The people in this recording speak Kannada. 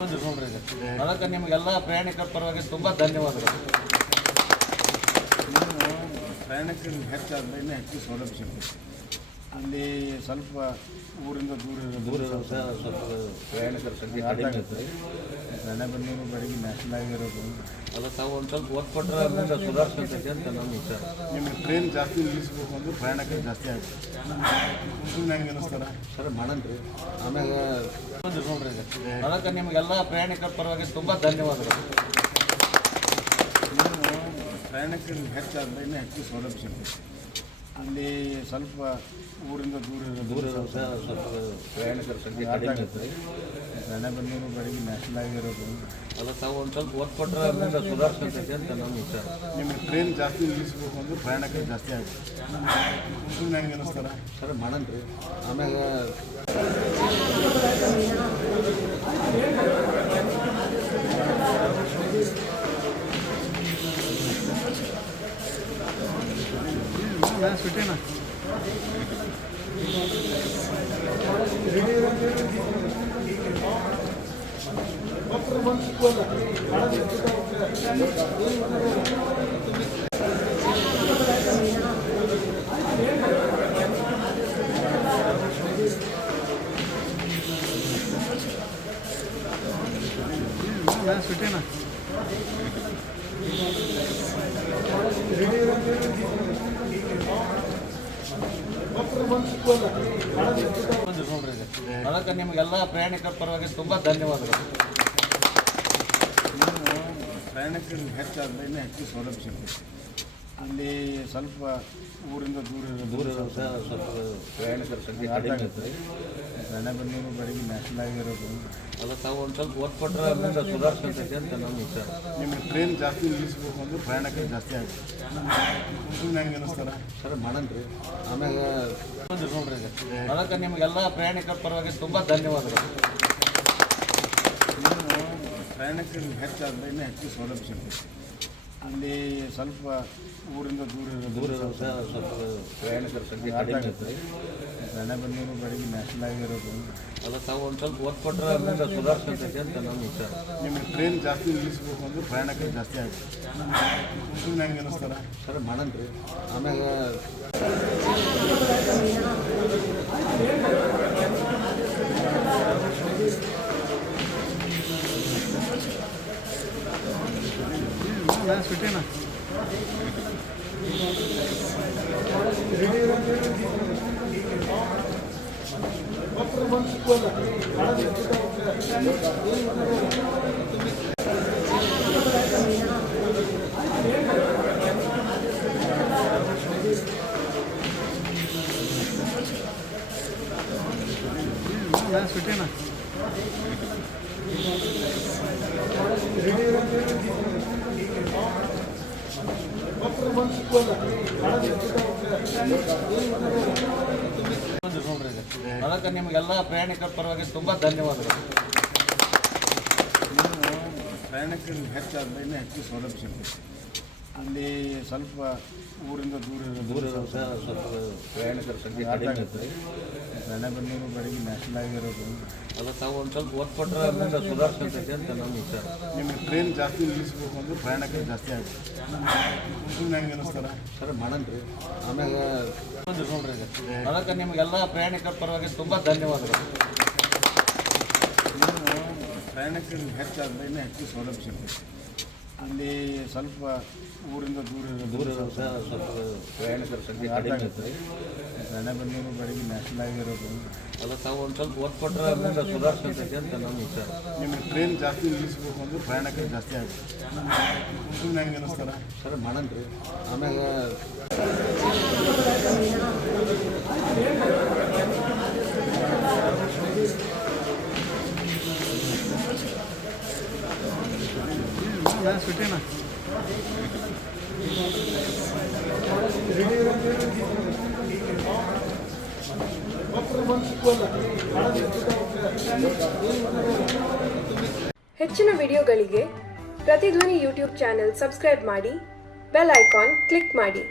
ಅದಕ್ಕೆ ನಿಮಗೆಲ್ಲ ಪ್ರಯಾಣಿಕರ ಪರವಾಗಿ ತುಂಬ ಧನ್ಯವಾದಗಳು. ಪ್ರಯಾಣಿಕರಿಗೆ ಹೆಚ್ಚಾದರೆ ಇನ್ನೂ ಹೆಚ್ಚು ಸೌಲಭ್ಯ ಸಿಗ್ತದೆ. ಅಲ್ಲಿ ಸ್ವಲ್ಪ ಊರಿಂದ ದೂರ ಸ್ವಲ್ಪ ಪ್ರಯಾಣಿಕರ ಸಂಖ್ಯೆ ಕಡಿಮೆ ಇರ್ತದೆ. ಬೆನ್ನೂರು ಬೆಳಗ್ಗೆ ನ್ಯಾಷನಲ್ ಆಗಿರೋದು ಅದಕ್ಕೆ ತಾವು ಒಂದು ಸ್ವಲ್ಪ ಒತ್ತು ಕೊಟ್ಟರೆ ಮುಂದೆ ಸುಧಾರಿಸ್ಕೊಳ್ತೈತೆ ಅಂತ ನಮ್ಮ ವಿಚಾರ. ನಿಮಗೆ ಟ್ರೈನ್ ಜಾಸ್ತಿ ನಿಲ್ಲಿಸ್ಬೇಕು ಅಂದ್ರೆ ಪ್ರಯಾಣಿಕರು ಜಾಸ್ತಿ ಆಗುತ್ತೆ. ಸುಮ್ಮನೆ ಹೆಂಗೆ ಅನ್ನಿಸ್ತಾರ ಸರ್ ಮಾಡಣ್ರಿ. ಆಮ್ಯಾಗ ನೋಡ್ರಿ ಅದಕ್ಕೆ ನಿಮಗೆಲ್ಲ ಪ್ರಯಾಣಿಕರ ಪರವಾಗಿ ತುಂಬ ಧನ್ಯವಾದಗಳು. ಪ್ರಯಾಣಿಕರಿಗೆ ಹೆಚ್ಚಾದರೆ ಇನ್ನೂ ಹೆಚ್ಚು ಸೌಲಭ್ಯ ಸಿಗ್ತದೆ. ಅಲ್ಲಿ ಸ್ವಲ್ಪ ಊರಿಂದ ದೂರ ಸ್ವಲ್ಪ ಪ್ರಯಾಣಿಕರ ಸಂಖ್ಯೆ ಕಡಿಮೆ ಇರ್ತದೆ. ಬೆನ್ನೂರು ಬೆಳಗ್ಗೆ ನ್ಯಾಷನಲ್ ಆಗಿರೋದು ಅದಕ್ಕೆ ತಾವು ಒಂದು ಸ್ವಲ್ಪ ಒತ್ತು ಕೊಟ್ಟರೆ ಮುಂದೆ ಸುಧಾರಿಸ್ಕೊಳ್ತೈತೆ ಅಂತ ನಮ್ಮ ವಿಚಾರ. ನಿಮಗೆ ಟ್ರೈನ್ ಜಾಸ್ತಿ ನಿಲ್ಲಿಸ್ಬೇಕು ಅಂದ್ರೆ ಪ್ರಯಾಣಿಕರು ಜಾಸ್ತಿ ಆಗುತ್ತೆ. ಸುಮ್ಮನೆ ಹೆಂಗೆ ಅನ್ನಿಸ್ತಾರ ಸರ್ ಮಾಡಣ್ರಿ. ಆಮ್ಯಾಗ ಸುಟ್ಟೇನಾ ಸುಟ್ಟೇನಾ ಅದಕ್ಕೆ ನಿಮಗೆಲ್ಲ ಪ್ರಯಾಣಿಕರ ಪರವಾಗಿ ತುಂಬ ಧನ್ಯವಾದಗಳು. ಪ್ರಯಾಣಿಕರಿಗೆ ಹೆಚ್ಚಾದರೆ ಇನ್ನೂ ಹೆಚ್ಚು ಸೌಲಭ್ಯ ಸಿಗ್ತದೆ. ಅಲ್ಲಿ ಸ್ವಲ್ಪ ಊರಿಂದ ದೂರ ಸ್ವಲ್ಪ ಪ್ರಯಾಣಿಕರ ಸಂಖ್ಯೆ ಕಡಿಮೆ ಇರ್ತದೆ. ಬೆನ್ನೂರು ಬೆಳಗ್ಗೆ ನ್ಯಾಷನಲ್ ಆಗಿರೋದು ಅದಕ್ಕೆ ತಾವು ಒಂದು ಸ್ವಲ್ಪ ಒತ್ತು ಕೊಟ್ಟರೆ ಮುಂದೆ ಸುಧಾರಿಸ್ಕೊಳ್ತೈತೆ ಅಂತ ನಮ್ಮ ವಿಚಾರ. ನಿಮಗೆ ಟ್ರೈನ್ ಜಾಸ್ತಿ ನಿಲ್ಲಿಸ್ಬೇಕು ಅಂದ್ರೆ ಪ್ರಯಾಣಿಕರು ಜಾಸ್ತಿ ಆಗುತ್ತೆ. ಸುಮ್ಮನೆ ಹೆಂಗೆ ಅನ್ನಿಸ್ತಾರ ಸರ್ ಮಾಡಣ್ರಿ. ಆಮ್ಯಾಗ ನೋಡ್ರಿ ಅದಕ್ಕೆ ನಿಮಗೆಲ್ಲ ಪ್ರಯಾಣಿಕರ ಪರವಾಗಿ ತುಂಬ ಧನ್ಯವಾದಗಳು. ಪ್ರಯಾಣಿಕರಿಗೆ ಹೆಚ್ಚಾದರೆ ಇನ್ನೂ ಹೆಚ್ಚು ಸೌಲಭ್ಯ ಸಿಗ್ತದೆ. ಅಲ್ಲಿ ಸ್ವಲ್ಪ ಊರಿಂದ ದೂರ ಸ್ವಲ್ಪ ಪ್ರಯಾಣಿಕರ ಸಂಖ್ಯೆ ಕಡಿಮೆ ಇರ್ತದೆ. ಬೆನ್ನೂರು ಬೆಳಗ್ಗೆ ನ್ಯಾಷನಲ್ ಆಗಿರೋದು ಅದಕ್ಕೆ ತಾವು ಒಂದು ಸ್ವಲ್ಪ ಒತ್ತು ಕೊಟ್ಟರೆ ಮುಂದೆ ಸುಧಾರಿಸ್ಕೊಳ್ತೈತೆ ಅಂತ ನಮ್ಮ ವಿಚಾರ. ನಿಮಗೆ ಟ್ರೈನ್ ಜಾಸ್ತಿ ನಿಲ್ಲಿಸ್ಬೇಕು ಅಂದ್ರೆ ಪ್ರಯಾಣಿಕರು ಜಾಸ್ತಿ ಆಗುತ್ತೆ. ಸುಮ್ಮನೆ ಹೆಂಗೆ ಅನ್ನಿಸ್ತಾರ ಸರ್ ಮಾಡಣ್ರಿ. ಆಮ್ಯಾಗ ಸುಟ್ಟೇನಾ ಸುಟ್ಟೇನಾ ಅದಕ್ಕೆ ನಿಮಗೆಲ್ಲ ಪ್ರಯಾಣಿಕರ ಪರವಾಗಿ ತುಂಬ ಧನ್ಯವಾದಗಳು. ಪ್ರಯಾಣಿಕರಿಗೆ ಹೆಚ್ಚಾದರೆ ಇನ್ನೂ ಹೆಚ್ಚು ಸೌಲಭ್ಯ ಸಿಗ್ತದೆ. ಅಲ್ಲಿ ಸ್ವಲ್ಪ ಊರಿಂದ ದೂರ ಸ್ವಲ್ಪ ಪ್ರಯಾಣಿಕರ ಸಂಖ್ಯೆ ಕಡಿಮೆ ಇರ್ತದೆ. ಬೆನ್ನೂರು ಬೆಳಗ್ಗೆ ನ್ಯಾಷನಲ್ ಆಗಿರೋದು ಅದಕ್ಕೆ ತಾವು ಒಂದು ಸ್ವಲ್ಪ ಒತ್ತು ಕೊಟ್ಟರೆ ಮುಂದೆ ಸುಧಾರಿಸ್ಕೊಳ್ತೈತೆ ಅಂತ ನಮ್ಮ ವಿಚಾರ. ನಿಮಗೆ ಟ್ರೈನ್ ಜಾಸ್ತಿ ನಿಲ್ಲಿಸ್ಬೇಕು ಅಂದ್ರೆ ಪ್ರಯಾಣಿಕರು ಜಾಸ್ತಿ ಆಗುತ್ತೆ. ಸುಮ್ಮನೆ ಹೆಂಗೆ ಅನ್ನಿಸ್ತಾರ ಸರ್ ಮಾಡಣ್ರಿ. ಆಮ್ಯಾಗ ನೋಡ್ರಿ ಅದಕ್ಕೆ ನಿಮಗೆಲ್ಲ ಪ್ರಯಾಣಿಕರ ಪರವಾಗಿ ತುಂಬ ಧನ್ಯವಾದಗಳು. ಪ್ರಯಾಣಿಕರಿಗೆ ಹೆಚ್ಚಾದರೆ ಇನ್ನೂ ಹೆಚ್ಚು ಸೌಲಭ್ಯ ಸಿಗ್ತದೆ. ಅಲ್ಲಿ ಸ್ವಲ್ಪ ಊರಿಂದ ದೂರ ಸ್ವಲ್ಪ ಪ್ರಯಾಣಿಕರ ಸಂಖ್ಯೆ ಕಡಿಮೆ ಇರ್ತದೆ. ಬೆನ್ನೂರು ಬೆಳಗ್ಗೆ ನ್ಯಾಷನಲ್ ಆಗಿರೋದು ಅದಕ್ಕೆ ತಾವು ಒಂದು ಸ್ವಲ್ಪ ಒತ್ತು ಕೊಟ್ಟರೆ ಮುಂದೆ ಸುಧಾರಿಸ್ಕೊಳ್ತೈತೆ ಅಂತ ನಮ್ಮ ವಿಚಾರ. ನಿಮಗೆ ಟ್ರೈನ್ ಜಾಸ್ತಿ ನಿಲ್ಲಿಸ್ಬೇಕು ಅಂದ್ರೆ ಪ್ರಯಾಣಿಕರು ಜಾಸ್ತಿ ಆಗುತ್ತೆ. ಸುಮ್ಮನೆ ಹೆಂಗೆ ಅನ್ನಿಸ್ತಾರ ಸರ್ ಮಾಡಣ್ರಿ. ಆಮ್ಯಾಗ ಸುಟ್ಟೇನಾ ಹೆಚ್ಚಿನ ವಿಡಿಯೋಗಳಿಗೆ ಪ್ರತಿಧ್ವನಿ ಯೂಟ್ಯೂಬ್ ಚಾನೆಲ್ ಸಬ್ಸ್ಕ್ರೈಬ್ ಮಾಡಿ, ಬೆಲ್ ಐಕಾನ್ ಕ್ಲಿಕ್ ಮಾಡಿ.